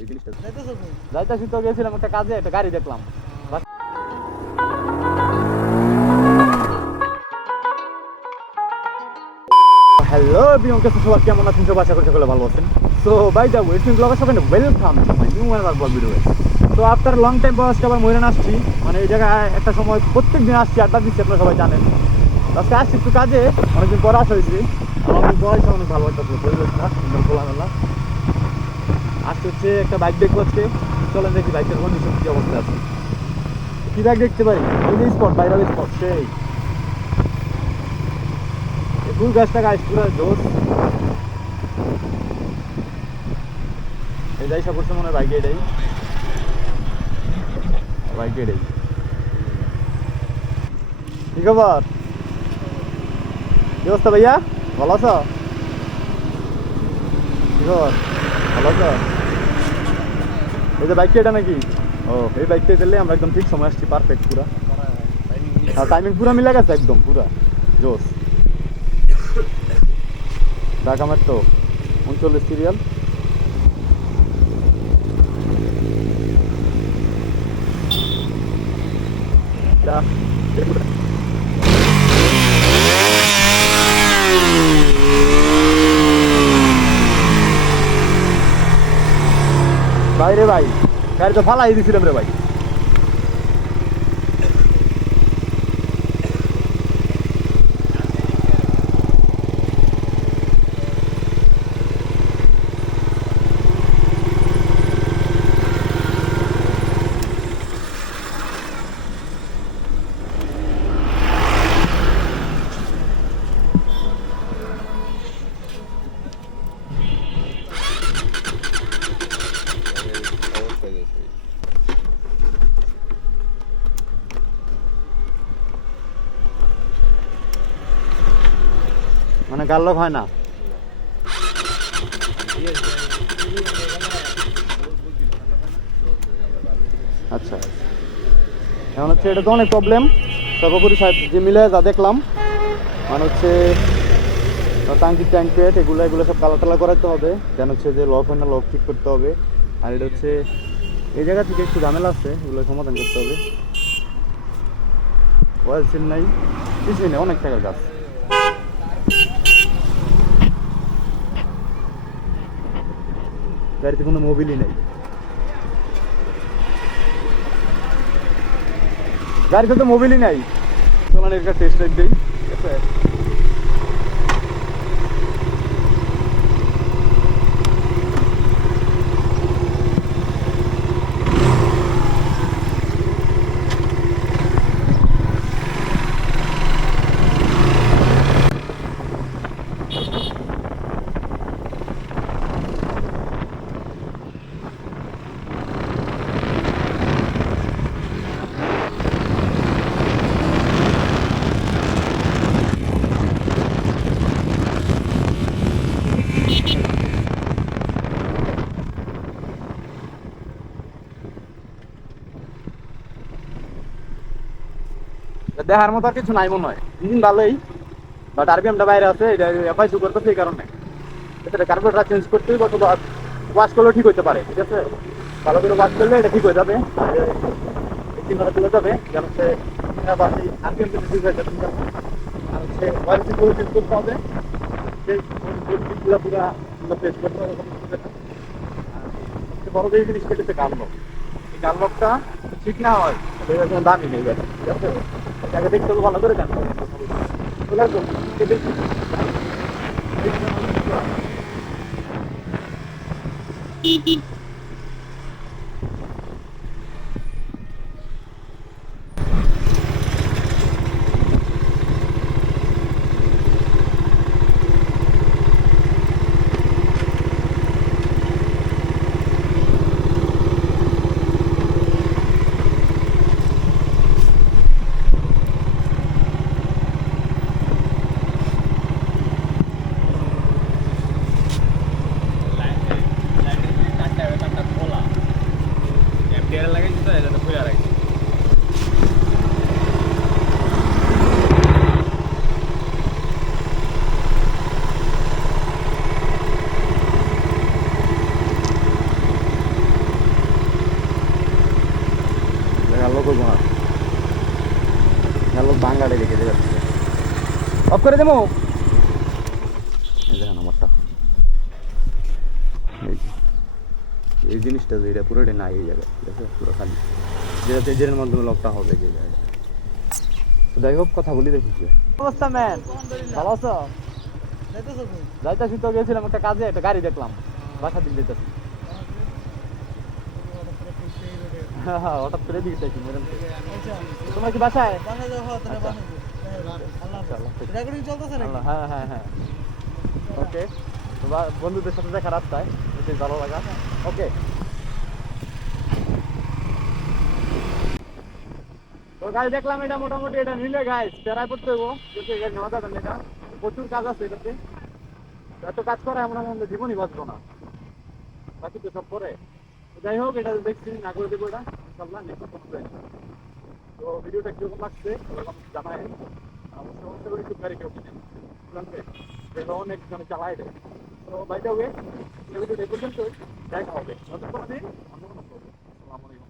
অপ্রত্যাশিত গেছিলাম একটা কাজে একটা গাড়ি দেখলাম। হ্যালো বিয়ঙ্কে সবার কেমন আছেন সব আশা করতে ভালো আছেন। সো বাই দা ওয়ে তুমি ব্লগের সবাই welcome to my new one blog video তো আফটার লং টাইম পর আজকে আবার ময়রান আসছি। মানে এই জায়গায় একটা সময় প্রত্যেক দিন আসছি আড্ডা দিচ্ছি আপনারা সবাই জানেন। আজকে আসছি একটু কাজে অনেকদিন পর আসা হয়েছে। অনেক পর অনেক ভালো একটা পরিবেশটা সুন্দর খোলামেলা। আজকে হচ্ছে একটা বাইক দেখব আজকে। চলেন দেখি বাইকের কন্ডিশন কি অবস্থা আছে। কি বাইক দেখতে পারি? ওই যে স্পট ভাইরাল স্পট সেই ফুল গাছটা গাছ পুরো জোর এই যাই সাপোর্টে মনে হয় বাইকে এটাই। বাইকে এটাই। কি খবর? কি অবস্থা ভাইয়া? ভালো আছো? কি খবর? ভালো আছো? এই যে বাইকটা এটা নাকি? ও। এই বাইকটা দিলে আমরা একদম ঠিক সময় আসছি পারফেক্ট পুরা। আর টাইমিং পুরো মিলে গেছে একদম পুরা। জোস। ঢাকা মেট্রো উনচল্লিশ সিরিয়াল ভাই রে ভাই। গাড়ি তো ফালাই দিছিলাম রে ভাই। মানে গাল্লক হয় না। আচ্ছা। এখন হচ্ছে এটা তো অনেক প্রবলেম সর্বোপরি যে মিলে যা দেখলাম মানে হচ্ছে টাঙ্কির ট্যাঙ্ক এগুলো এগুলো সব কালা টালা করাতে হবে। দেন হচ্ছে যে লক হয় না লক ঠিক করতে হবে। আর এটা হচ্ছে এই জায়গা থেকে একটু ঝামেলা আছে, এগুলো সমাধান করতে হবে। ওয়েল সিন নাই, কিছুই নেই, অনেক টাকার গাছ। গাড়িতে কোনো মোবিলই নেই। গাড়িতে তো মোবিলই নাই। চলান একটা টেস্ট রাইড দিই। ঠিক আছে? দেখার মতো আর কিছু নাই মনে হয়। ইঞ্জিন ভালোই বাট আরবিএমটা বাইরে আছে, এটা এফআই সুগার তো সেই কারণে। এটা কার্বোরেটর চেঞ্জ করতে হবে অথবা ওয়াশ করলেও ঠিক হতে পারে, ঠিক আছে? ভালো করে ওয়াশ করলে এটা ঠিক হয়ে যাবে। চলে যাবে আরবিএম ঠিক হয়ে আর হচ্ছে পুরো চেঞ্জ করতে হবে। পুরো পুরো পেস্ট করতে হবে বড় যে জিনিস গানলক এই গানলকটা ঠিক না হয় দামি নেই তাকে দেখতে ভালো করে গান Beep beep. বাঙ্গালে যাচ্ছে অফ করে দেবো? এই দেখেন আমারটা। এই জিনিসটা যে এটা পুরোটা নাই এই জায়গায় ঠিক আছে? পুরো খালি। যেটা পেজের মাধ্যমে লকটা হবে যে জায়গায়। তো যাই হোক কথা বলি দেখি অবস্থা ম্যান ভালো আছো? যাইতাছি। তো গেছিলাম একটা কাজে একটা গাড়ি দেখলাম। বাসা দিন যেতেছি হঠাৎ করে চাইছি ম্যাডাম তোমার কি বাসায়? নাকি হ্যাঁ হ্যাঁ হ্যাঁ। ওকে তো বা- বন্ধুদের সাথে দেখা রাস্তায় ভালো লাগা। ওকে তো গাড়ি দেখলাম এটা মোটামুটি এটা নিলে গাইস প্যারায় পড়তে যদি এটা এটা। প্রচুর কাজ আছে এটাতে। এত কাজ করে আমরা জীবনই বাঁচবো না। বাকি তো সব করে যাই হোক, এটা দেখছি না করে দেবো এটা। ইনশাল্লাহ নেক্সট কোনো তো ভিডিওটা কীরকম লাগছে জানায় অবশ্যই অবশ্যই করে একটু গাড়ি কেউ কিনে জানবে অনেক জনে চালায় দেয়। তো বাইটা ওয়ে ভিডিওটা পর্যন্তই। দেখা হবে। যতক্ষণ আমি অন্য কোনো প্রবলেম আসসালামু আলাইকুম।